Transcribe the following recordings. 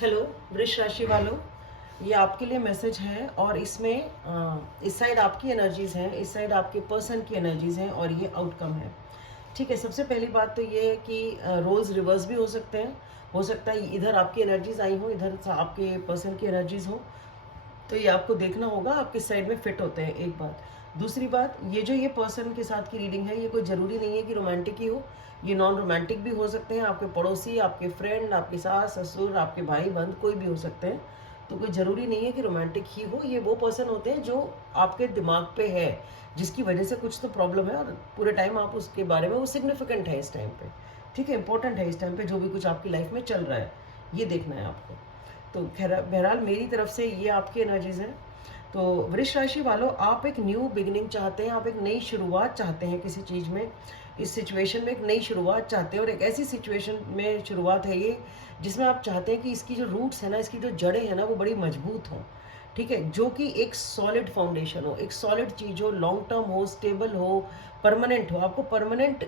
Hello वृष राशि वालों, ये आपके लिए मैसेज है और इसमें इस साइड आपकी एनर्जीज हैं, इस साइड आपके पर्सन की एनर्जीज हैं और ये आउटकम है। ठीक है, सबसे पहली बात तो ये है कि रोल्स रिवर्स भी हो सकते हैं। हो सकता है इधर आपकी एनर्जीज आई हो, इधर आपके पर्सन की एनर्जीज हो, तो ये आपको देखना होगा आप किस साइड में फिट होते हैं। एक बात। दूसरी बात, ये जो ये पर्सन के साथ की रीडिंग है, ये कोई ज़रूरी नहीं है कि रोमांटिक ही हो, ये नॉन रोमांटिक भी हो सकते हैं। आपके पड़ोसी, आपके फ्रेंड, आपके सास ससुर, आपके भाई बंद, कोई भी हो सकते हैं। तो कोई ज़रूरी नहीं है कि रोमांटिक ही हो। ये वो पर्सन होते हैं जो आपके दिमाग पे है, जिसकी वजह से कुछ तो प्रॉब्लम है और पूरे टाइम आप उसके बारे में, वो सिग्निफिकेंट है इस टाइम पे। ठीक है, इंपॉर्टेंट है इस टाइम पे जो भी कुछ आपकी लाइफ में चल रहा है, ये देखना है आपको। तो खैर बहरहाल मेरी तरफ से ये आपकी एनर्जीज हैं। तो वृष राशि वालों, आप एक न्यू बिगिनिंग चाहते हैं, आप एक नई शुरुआत चाहते हैं किसी चीज़ में। इस सिचुएशन में एक नई शुरुआत चाहते हैं और एक ऐसी सिचुएशन में शुरुआत है ये जिसमें आप चाहते हैं कि इसकी जो रूट्स है ना, इसकी जो जड़ें हैं ना, वो बड़ी मजबूत हों। ठीक है, जो कि एक सॉलिड फाउंडेशन हो, एक सॉलिड चीज़ हो, लॉन्ग टर्म हो, स्टेबल हो, परमानेंट हो। आपको परमानेंट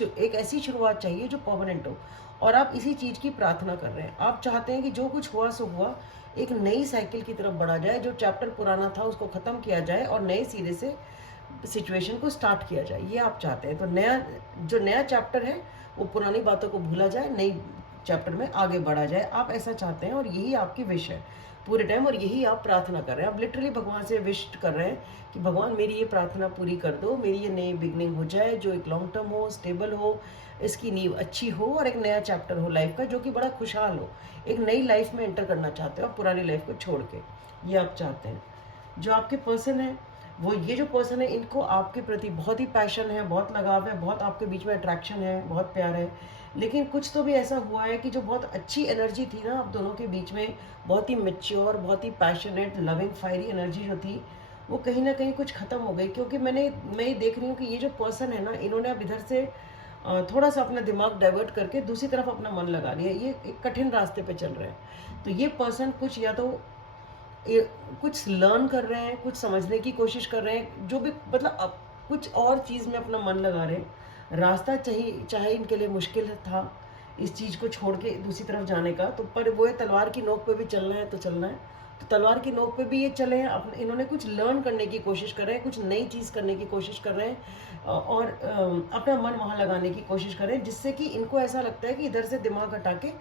एक ऐसी शुरुआत चाहिए जो परमानेंट हो, और आप इसी चीज़ की प्रार्थना कर रहे हैं। आप चाहते हैं कि जो कुछ हुआ सो हुआ, एक नई साइकिल की तरफ बढ़ा जाए, जो चैप्टर पुराना था उसको ख़त्म किया जाए और नए सिरे से सिचुएशन को स्टार्ट किया जाए, ये आप चाहते हैं। तो नया चैप्टर है वो पुरानी बातों को भूला जाए, नई चैप्टर में आगे बढ़ा जाए, आप ऐसा चाहते हैं और यही आपकी विश है पूरे टाइम, और यही आप प्रार्थना कर रहे हैं। आप लिटरली भगवान से विश कर रहे हैं कि भगवान मेरी ये प्रार्थना पूरी कर दो, मेरी ये नई बिगनिंग हो जाए जो एक लॉन्ग टर्म हो, स्टेबल हो, इसकी नींव अच्छी हो और एक नया चैप्टर हो लाइफ का जो कि बड़ा खुशहाल हो। एक नई लाइफ में एंटर करना चाहते हो आप, पुरानी लाइफ को छोड़ के, ये आप चाहते हैं। जो आपके पर्सन है, वो ये जो पर्सन है, इनको आपके प्रति बहुत ही पैशन है, बहुत लगाव है, बहुत आपके बीच में अट्रैक्शन है, बहुत प्यार है। लेकिन कुछ तो भी ऐसा हुआ है कि जो बहुत अच्छी एनर्जी थी ना आप दोनों के बीच में, बहुत ही मैच्योर, बहुत ही पैशनेट, लविंग, फायरी एनर्जी जो थी, वो कहीं ना कहीं कुछ ख़त्म हो गई। क्योंकि मैं ये देख रही हूँ कि ये जो पर्सन है ना, इन्होंने अब इधर से थोड़ा सा अपना दिमाग डाइवर्ट करके दूसरी तरफ अपना मन लगा लिया, ये एक कठिन रास्ते पे चल रहे हैं। तो ये पर्सन कुछ या तो कुछ लर्न कर रहे हैं, कुछ समझने की कोशिश कर रहे हैं, जो भी मतलब अब कुछ और चीज़ में अपना मन लगा रहे हैं। रास्ता चाहे इनके लिए मुश्किल था इस चीज़ को छोड़ के दूसरी तरफ जाने का, तो पर वो है तलवार की नोक पे भी चलना है तो चलना है। तो तलवार की नोक पे भी ये चले हैं, अपने इन्होंने कुछ लर्न करने की कोशिश कर रहे हैं, कुछ नई चीज़ करने की कोशिश कर रहे हैं, और अपना मन वहाँ लगाने की कोशिश कर रहे हैं, जिससे कि इनको ऐसा लगता है कि इधर से दिमाग हटा के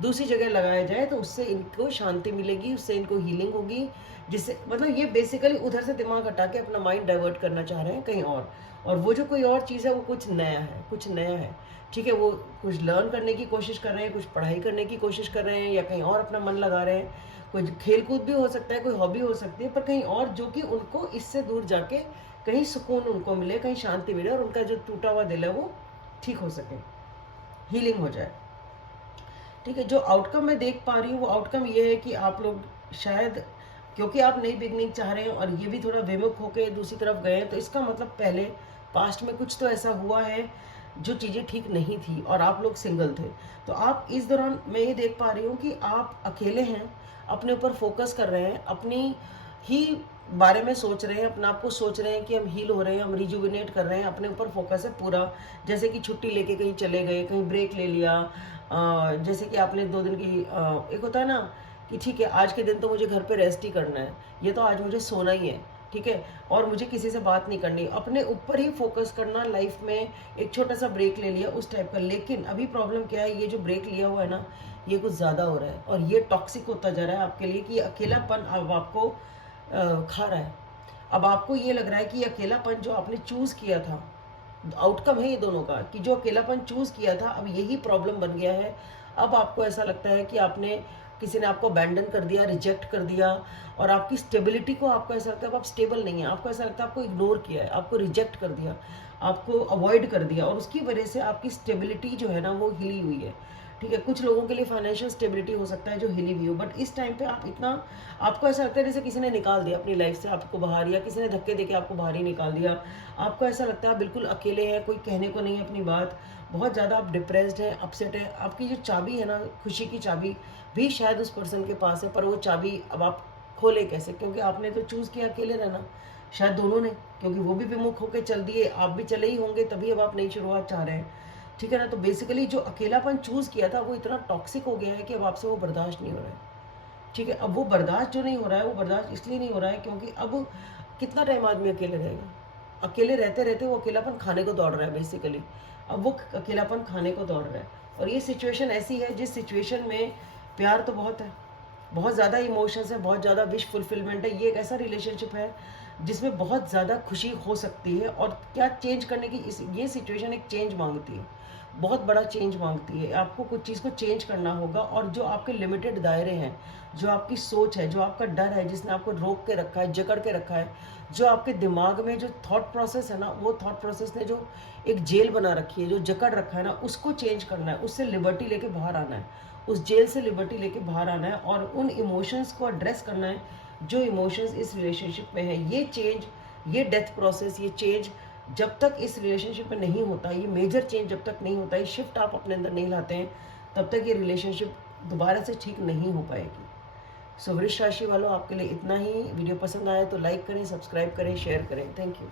दूसरी जगह लगाया जाए तो उससे इनको शांति मिलेगी, उससे इनको हीलिंग होगी। जिससे मतलब ये बेसिकली उधर से दिमाग हटा के अपना माइंड डाइवर्ट करना चाह रहे हैं कहीं और वो जो कोई और चीज़ है वो कुछ नया है, कुछ नया है। ठीक है, वो कुछ लर्न करने की कोशिश कर रहे हैं, कुछ पढ़ाई करने की कोशिश कर रहे हैं, या कहीं और अपना मन लगा रहे हैं। कोई खेल कूद भी हो सकता है, कोई हॉबी हो सकती है, पर कहीं और जो कि उनको इससे दूर जाके कहीं सुकून उनको मिले, कहीं शांति मिले और उनका जो टूटा हुआ दिल है वो ठीक हो सके, हीलिंग हो जाए। ठीक है, जो आउटकम मैं देख पा रही हूँ वो आउटकम ये है कि आप लोग शायद, क्योंकि आप नई बिगनिंग चाह रहे हैं और ये भी थोड़ा विमुख होकर दूसरी तरफ गए हैं, तो इसका मतलब पहले पास्ट में कुछ तो ऐसा हुआ है जो चीज़ें ठीक नहीं थी और आप लोग सिंगल थे। तो आप इस दौरान मैं ये देख पा रही हूँ कि आप अकेले हैं, अपने ऊपर फोकस कर रहे हैं, अपनी ही बारे में सोच रहे हैं, अपना आपको सोच रहे हैं कि हम हील हो रहे हैं, हम रिजुविनेट कर रहे हैं, अपने ऊपर फोकस है पूरा। जैसे कि छुट्टी लेके कहीं चले गए, कहीं ब्रेक ले लिया, जैसे कि आपने 2 दिन की एक होता है ना कि ठीक है आज के दिन तो मुझे घर पे रेस्ट ही करना है, ये तो आज मुझे सोना ही है, ठीक है, और मुझे किसी से बात नहीं करनी, अपने ऊपर ही फोकस करना लाइफ में। एक छोटा सा ब्रेक ले लिया उस टाइप का। लेकिन अभी प्रॉब्लम क्या है, ये जो ब्रेक लिया हुआ है ना, ये कुछ ज़्यादा हो रहा है और ये टॉक्सिक होता जा रहा है आपके लिए, कि अकेलापन अब आपको खा रहा है। अब आपको ये लग रहा है कि अकेलापन जो आपने चूज़ किया था, आउटकम है ये दोनों का, कि जो अकेलापन चूज़ किया था अब यही प्रॉब्लम बन गया है। अब आपको ऐसा लगता है कि आपने, किसी ने आपको अबैंडन कर दिया, रिजेक्ट कर दिया, और आपकी स्टेबिलिटी को आपको ऐसा लगता है अब आप स्टेबल नहीं है, आपको ऐसा लगता है आपको इग्नोर किया है, आपको रिजेक्ट कर दिया, आपको अवॉइड कर दिया, और उसकी वजह से आपकी स्टेबिलिटी जो है ना वो हिली हुई है। ठीक है, कुछ लोगों के लिए फाइनेंशियल स्टेबिलिटी हो सकता है जो हिली हुई हो, बट इस टाइम पे आप इतना, आपको ऐसा लगता है जैसे किसी ने निकाल दिया अपनी लाइफ से आपको बाहर, या किसी ने धक्के देके आपको बाहर ही निकाल दिया। आपको ऐसा लगता है आप बिल्कुल अकेले हैं, कोई कहने को नहीं है अपनी बात, बहुत ज़्यादा आप डिप्रेस्ड हैं, अपसेट है। आपकी जो चाबी है ना, खुशी की चाबी भी शायद उस पर्सन के पास है, पर वो चाबी अब आप खोले कैसे, क्योंकि आपने तो चूज़ किया अकेले रहना, शायद दोनों ने, क्योंकि वो भी विमुख होकर चल दिए, आप भी चले ही होंगे, तभी अब आप नई शुरुआत चाह रहे हैं। ठीक है ना। तो बेसिकली जो अकेलापन चूज़ किया था वो इतना टॉक्सिक हो गया है कि अब आपसे वो बर्दाश्त नहीं हो रहा है। ठीक है, अब वो बर्दाश्त जो नहीं हो रहा है, वो बर्दाश्त इसलिए नहीं हो रहा है क्योंकि अब कितना टाइम आदमी अकेले रहेगा। अकेले रहते रहते वो अकेलापन खाने को दौड़ रहा है बेसिकली। अब वो अकेलापन खाने को दौड़ रहा है, और ये सिचुएशन ऐसी है जिस सिचुएशन में प्यार तो बहुत है, बहुत ज़्यादा इमोशंस है, बहुत ज़्यादा विश फुलफिलमेंट है। ये एक ऐसा रिलेशनशिप है जिसमें बहुत ज़्यादा खुशी हो सकती है, और क्या चेंज करने की ये सिचुएशन एक चेंज मांगती है, बहुत बड़ा चेंज मांगती है। आपको कुछ चीज़ को चेंज करना होगा, और जो आपके लिमिटेड दायरे हैं, जो आपकी सोच है, जो आपका डर है जिसने आपको रोक के रखा है, जकड़ के रखा है, जो आपके दिमाग में जो थॉट प्रोसेस है ना, वो थॉट प्रोसेस ने जो एक जेल बना रखी है, जो जकड़ रखा है ना, उसको चेंज करना है, उससे लिबर्टी लेके बाहर आना है, उस जेल से लिबर्टी लेके बाहर आना है, और उन इमोशंस को एड्रेस करना है जो इमोशंस इस रिलेशनशिप में है। ये चेंज, ये डेथ प्रोसेस, ये चेंज जब तक इस रिलेशनशिप में नहीं होता, ये मेजर चेंज जब तक नहीं होता, ये शिफ्ट आप अपने अंदर नहीं लाते हैं, तब तक ये रिलेशनशिप दोबारा से ठीक नहीं हो पाएगी। सो वृष राशि वालों, आपके लिए इतना ही। वीडियो पसंद आए तो लाइक करें, सब्सक्राइब करें, शेयर करें। Thank you.